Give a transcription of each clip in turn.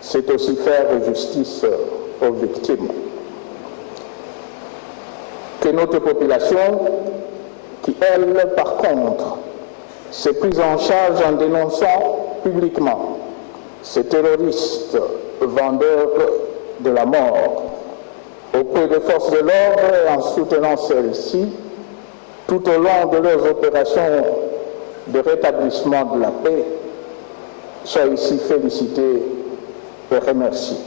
c'est aussi faire justice aux victimes. Que notre population, qui elle, par contre, s'est prise en charge en dénonçant publiquement ces terroristes vendeurs de la mort auprès des forces de l'ordre et en soutenant celles-ci tout au long de leurs opérations de rétablissement de la paix, soient ici félicités et remerciés.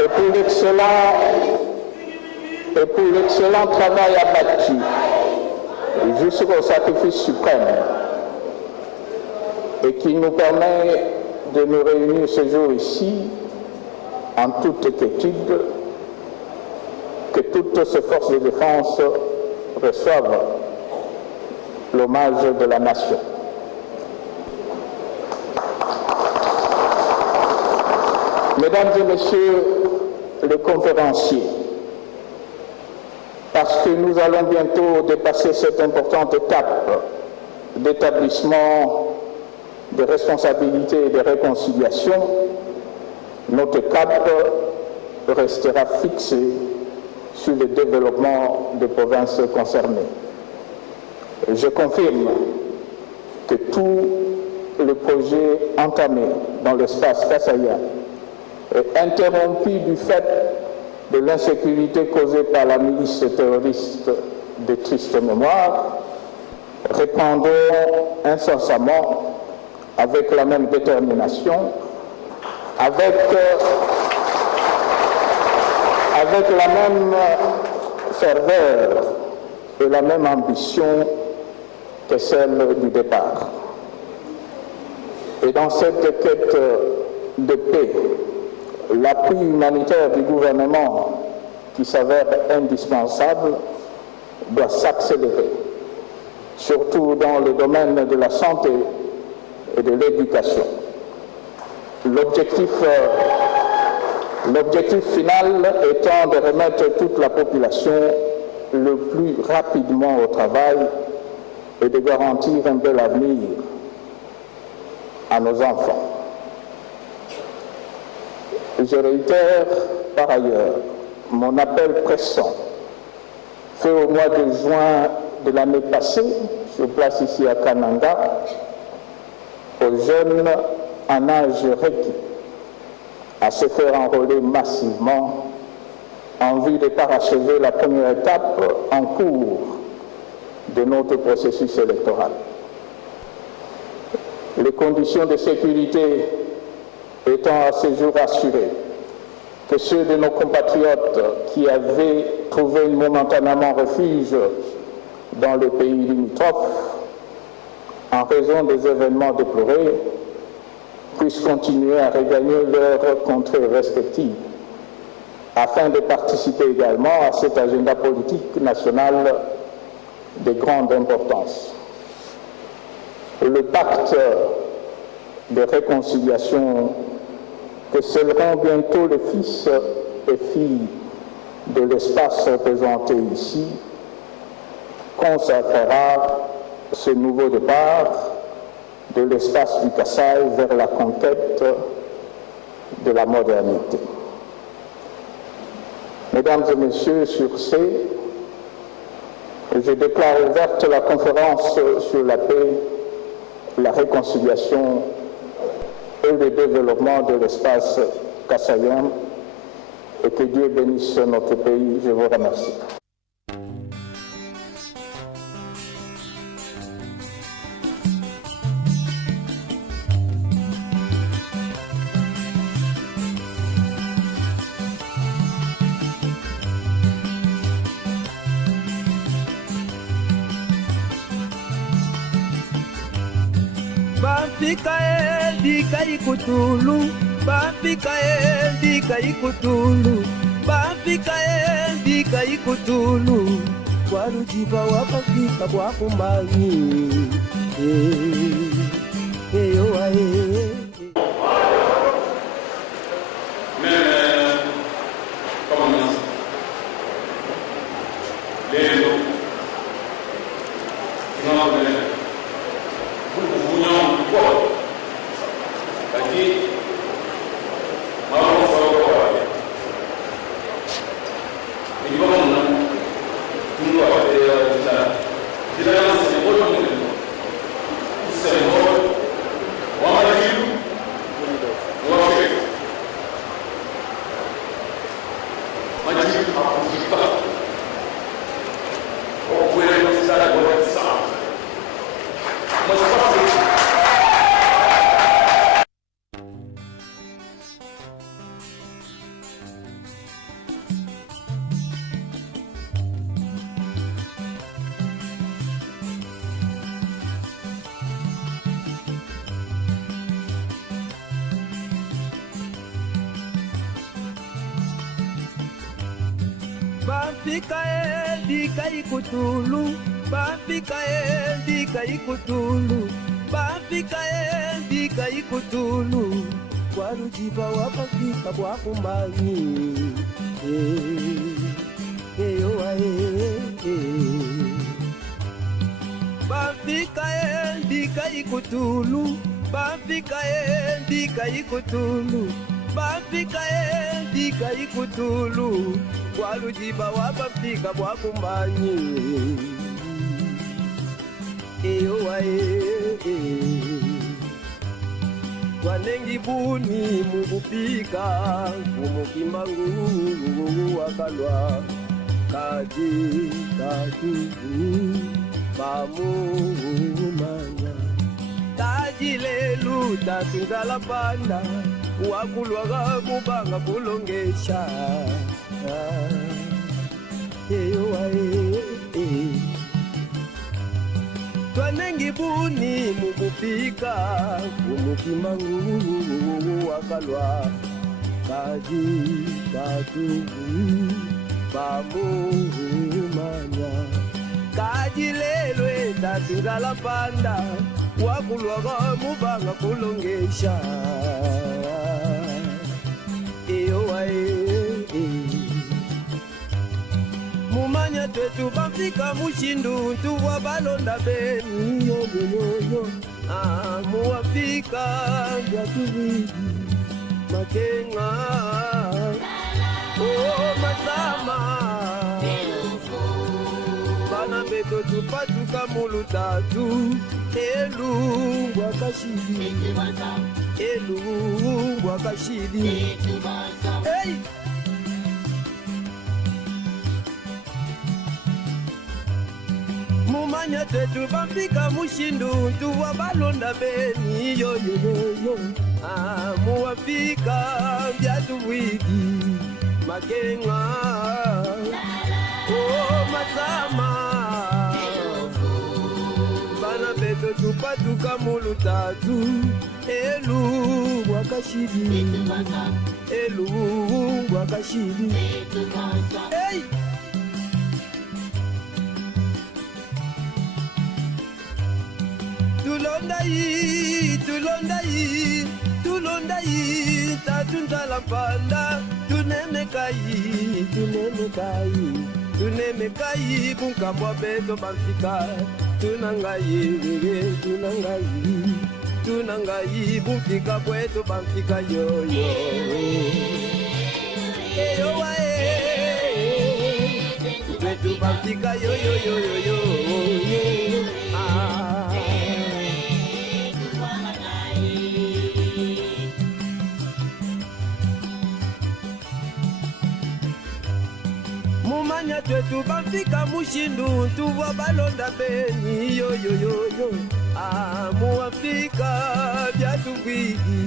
Et pour l'excellent travail abattu jusqu'au sacrifice suprême et qui nous permet de nous réunir ce jour ici en toute quiétude, que toutes ces forces de défense reçoivent l'hommage de la nation. Mesdames et messieurs les conférenciers, parce que nous allons bientôt dépasser cette importante étape d'établissement de responsabilité et de réconciliation, notre cap restera fixé sur le développement des provinces concernées. Et je confirme que tous les projets entamés dans l'espace kassaïen est interrompu du fait de l'insécurité causée par la milice terroriste de triste mémoire, répondons incessamment avec la même détermination, avec la même ferveur et la même ambition que celle du départ. Et dans cette quête de paix, l'appui humanitaire du gouvernement, qui s'avère indispensable, doit s'accélérer, surtout dans le domaine de la santé et de l'éducation. L'objectif final étant de remettre toute la population le plus rapidement au travail et de garantir un bel avenir à nos enfants. Je réitère par ailleurs mon appel pressant fait au mois de juin de l'année passée, sur place ici à Kananga, aux jeunes en âge requis à se faire enrôler massivement en vue de parachever la première étape en cours de notre processus électoral. Les conditions de sécurité étant à ce jour assurés, que ceux de nos compatriotes qui avaient trouvé momentanément refuge dans les pays limitrophes en raison des événements déplorés puissent continuer à regagner leurs contrées respectives afin de participer également à cet agenda politique national de grande importance. Le pacte de réconciliation que scelleront bientôt les fils et filles de l'espace représenté ici consacrera ce nouveau départ de l'espace du Kasaï vers la conquête de la modernité. Mesdames et messieurs, sur ce, je déclare ouverte la conférence sur la paix, la réconciliation et le développement de l'espace kassaïen, et que Dieu bénisse notre pays. Je vous remercie. Bafika dika ikutulu, bafika dika ikutulu, bafika dika ikutulu, warujiba wabafika wakumanyi, yo ae. Union bafika dika ikutulu, bafika dika ikutulu, bafika dika ikutulu, kwalujiba wabafika bwakumanyi eyowa bafika dika ikutulu, bafika dika ikutulu, bafika dika ikutulu, kwalujiba wabafika bwakumanyi eyowa kwanengibuni mukupika umukimbangu wakalwa kaji katuku pamumanya tajilelu tatungalapanda wakulwaga kubanga kulongesha eyowae twanengibuni mukupika umukimbangu wakalwa kaji katuku pamumanya kajilelwe tatungalapanda wakulwaga mubanga kulongesha eyowae mumanya twetu bafika mushindu tuwa balonda beni yoyoyoyo muwafika byatubidi makenga masama bana beto tupatuka mulutatu elungwa kashidi elungwa kashidi hey! mumanya twetu bafika mushindu tuwa balonda beni yoyoyoyo muwafika byatubidi makenga masama bana beto tupatuka mulutatu elungwa kashidi elungwa kashidi hey! tulonda yi tatunzala panda tunemekai kunkambwa beto bafika tunangayi bufika bweto bafika yoyo eyowa twetu bafika yoyoyoyoyo mumanya twetu bafika mushindu tuwa balonda beni yoyoyoyo muwafika byatubidi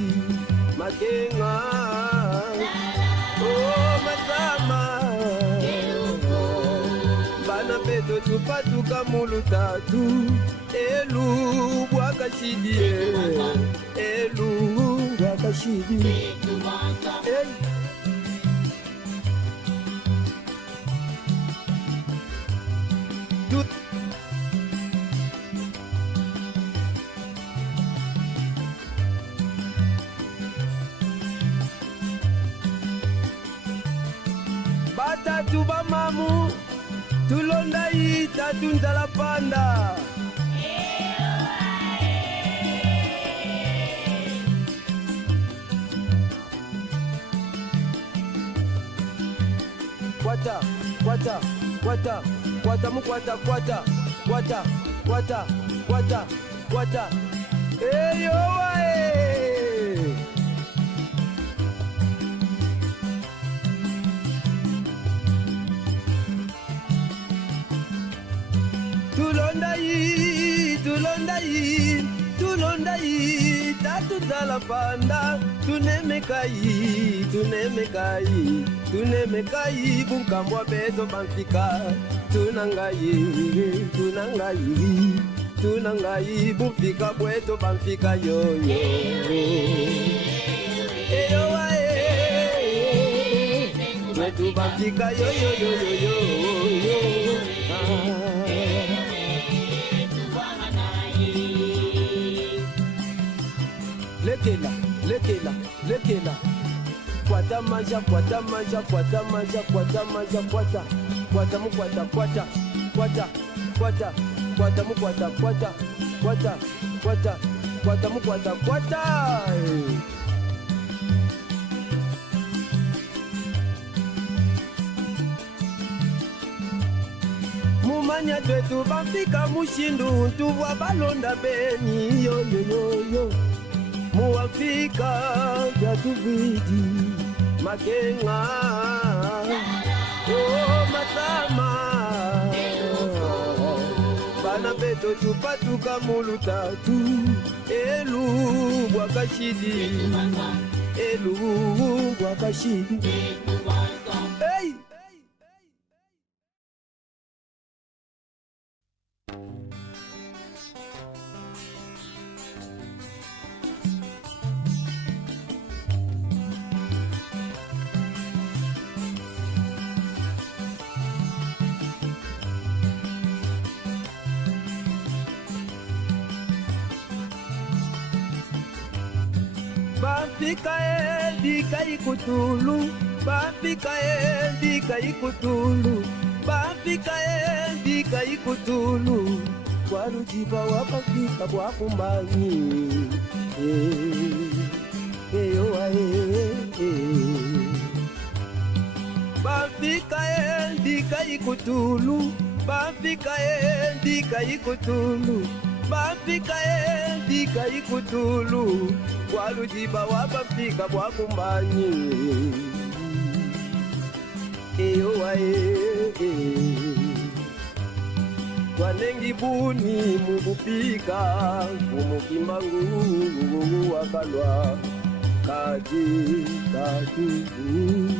makenga masama bana beto tupatuka mulutatu elungwa kashidi elungwa kashidi batatu bamamu tulonda yi tatunzala panda kwata kwata kwata kwata mukwata kwata kwata kwata kwata kwata eyowae tulonda yi tatunzala panda tunemekai bunkambwa beto bafika tunangayi bufika bweto bafika yoyo eyowa twetu bafika yo yo yo yo yo yo. Lekela, lekela, lekela. Kwata maja, kwata maja, kwata maja, kwata maja, kwata. Kwata mu kwata, kwata, kwata, kwata, kwata mu kwata, kwata, kwata, kwata, kwata mu kwata, kwata. Mumanya twetu bafika mushindu tuwa balonda beni yo yo yo yo. Muafika jatuvidi makenga oh matama bana beto tupatuka mulutatu elu bwakashidi elu bwakashidi hey. Bafika dika ikutulu, bafika dika ikutulu, bafika dika ikutulu. Kwa rujiba wabafika kwa kumbanyi, bafika dika ikutulu, bafika dika ikutulu, bafika dika ikutulu. Kwa rujiba wabafika kwa kumbanyi, kwa nengi buni mubupika umukimbangu wakalwa kaji katubu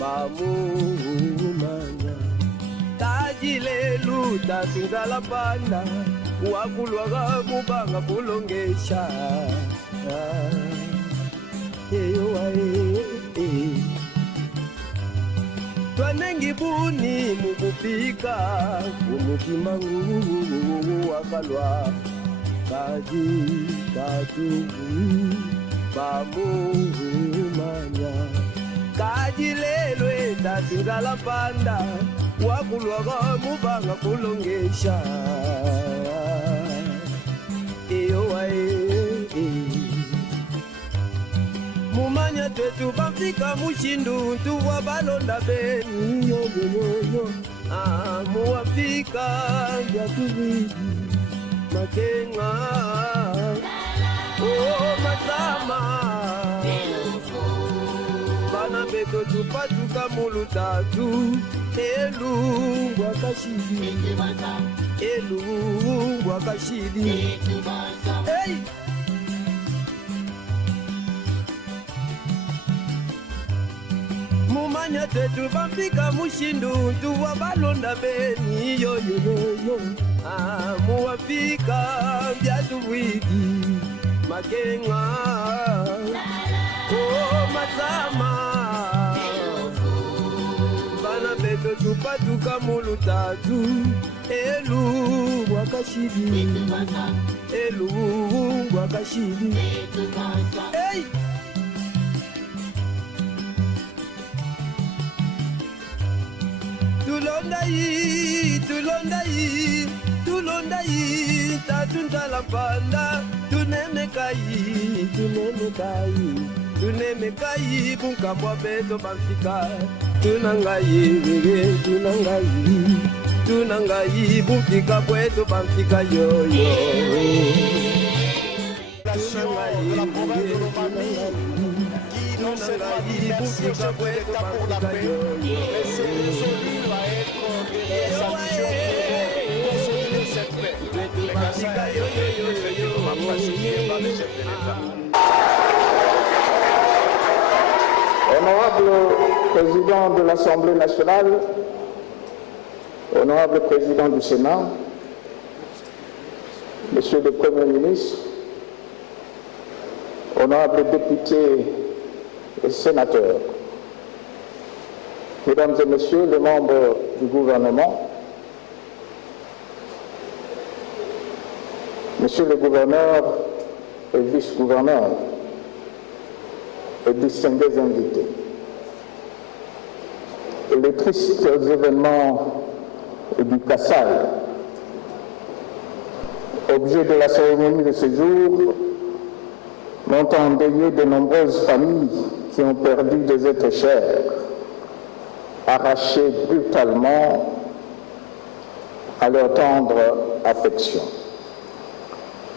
bamumanya taji lelu tatingala panda wakulwaga mubanga kulongesha twanengi buni mubupika umukimbangu wakalwa kaji katubu bamumanya kaji lelwe tatingala panda wakulwaga mubanga kulongesha mumanya twetu bafika mushindu tuwa balonda beni yo yo yo yo. Muafika jatuvidi makenga oh matama bana beto tupatuka mulutatu elu wakashidi elu wakashidi hey. Mumanya twetu bafika mushindu tuwa balonda beni yo yo yo yo. Muafika jatuvidi makenga oh matama bana beto tupatuka mulutatu elu wakashidi elu wakashidi hey. Tulonda yi, tatunda la panda, tunemekai, bunkabwa beto bafika, tunangai, bufika bweto bafika yo yo. Non seulement diverses chefs de l'État pour la paix, mais c'est résolu à être sa mission pour consolider cette paix. Les Gaza pacifiés par les chefs de l'État. Honorable Président de l'Assemblée nationale, Honorable Président du Sénat, Monsieur le Premier ministre, Honorables députés et sénateurs, Mesdames et Messieurs les membres du gouvernement, Monsieur le gouverneur et vice-gouverneur et distingués invités, les tristes événements du Kasaï, objet de la cérémonie de ce jour, m'ont endeuillé de nombreuses familles qui ont perdu des êtres chers, arrachés brutalement à leur tendre affection.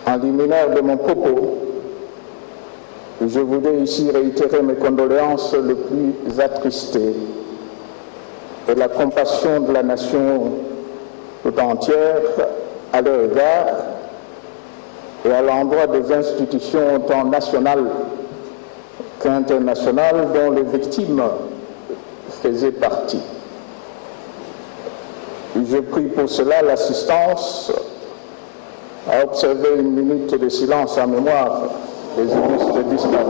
En liminaire de mon propos, je voudrais ici réitérer mes condoléances les plus attristées et la compassion de la nation tout entière à leur égard et à l'endroit des institutions tant nationales qu'internationales dont les victimes faisaient partie. Je prie pour cela l'assistance à observer une minute de silence en mémoire des illustres disparus.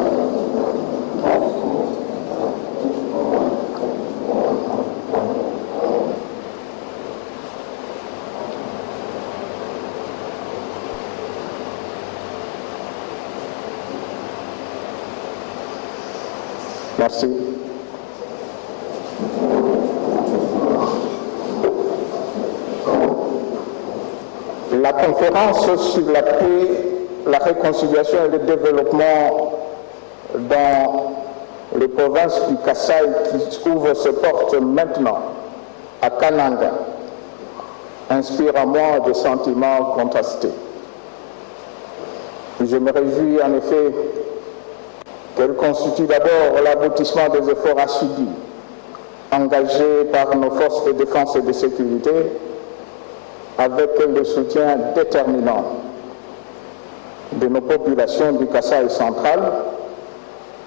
Merci. La conférence sur la paix, la réconciliation et le développement dans les provinces du Kasaï qui ouvre se porte maintenant à Kananga inspire à moi des sentiments contrastés. Je me réjouis en effet qu'elle constitue d'abord l'aboutissement des efforts assidus engagés par nos forces de défense et de sécurité avec le soutien déterminant de nos populations du Kasaï central,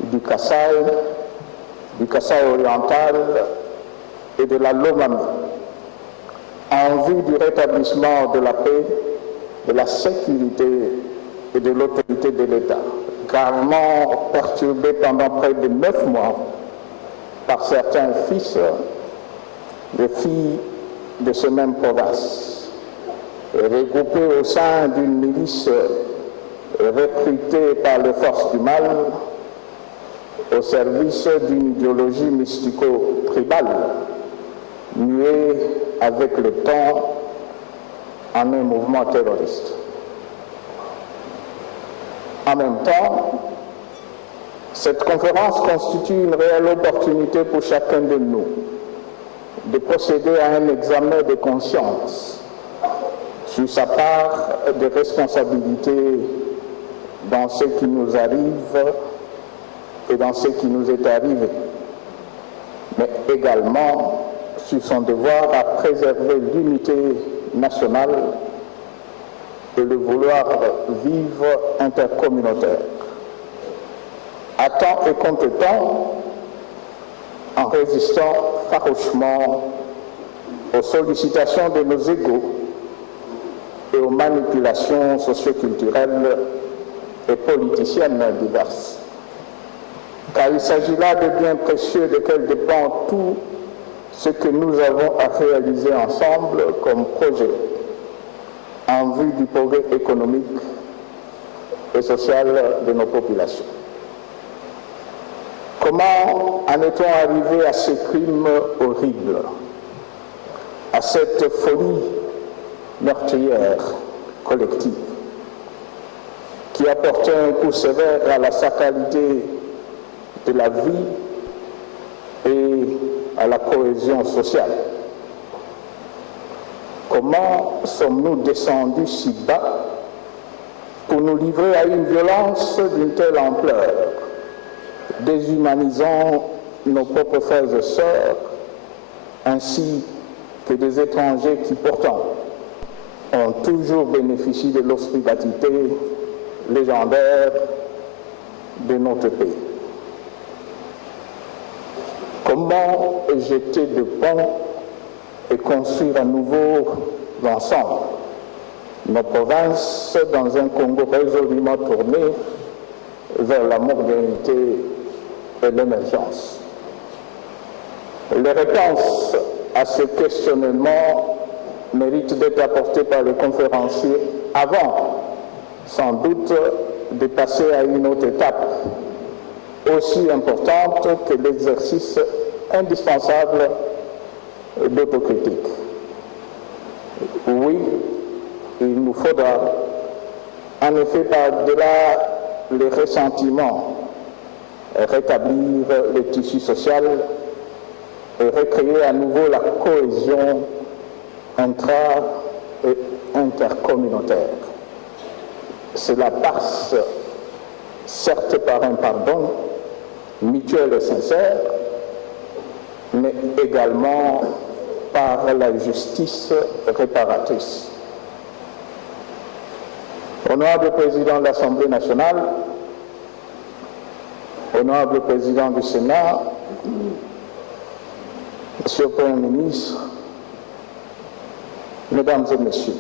du Kasaï oriental et de la Lomami, en vue du rétablissement de la paix, de la sécurité et de l'autorité de l'État, gravement perturbé pendant près de 9 mois par certains fils et filles de ces mêmes provinces, regroupés au sein d'une milice recrutée par les forces du mal au service d'une idéologie mystico-tribale, muée avec le temps en un mouvement terroriste. En même temps, cette conférence constitue une réelle opportunité pour chacun de nous de procéder à un examen de conscience sur sa part de responsabilité dans ce qui nous arrive et dans ce qui nous est arrivé, mais également sur son devoir à préserver l'unité nationale et le vouloir vivre intercommunautaire. À temps et contre temps, en résistant farouchement aux sollicitations de nos égaux et aux manipulations socioculturelles et politiciennes diverses. Car il s'agit là de biens précieux desquels dépend tout ce que nous avons à réaliser ensemble comme projet en vue du progrès économique et social de nos populations. Comment en est-on arrivé à ces crimes horribles, à cette folie meurtrière collective qui a porté un coup sévère à la sacralité de la vie et à la cohésion sociale? Comment sommes-nous descendus si bas pour nous livrer à une violence d'une telle ampleur, déshumanisant nos propres frères et sœurs, ainsi que des étrangers qui pourtant ont toujours bénéficié de l'hospitalité légendaire de notre pays? Comment jeter de ponts et construire à nouveau ensemble nos provinces dans un Congo résolument tourné vers la modernité et l'émergence? Les réponses à ce questionnement méritent d'être apportées par les conférenciers avant, sans doute, de passer à une autre étape, aussi importante que l'exercice indispensable d'autocritique. Oui, il nous faudra, en effet, par-delà les ressentiments, rétablir le tissu social et recréer à nouveau la cohésion intra- et intercommunautaire. Cela passe certes par un pardon mutuel et sincère, mais également par la justice réparatrice. Honorable Président de l'Assemblée nationale, Honorable Président du Sénat, Monsieur le Premier ministre, Mesdames et Messieurs,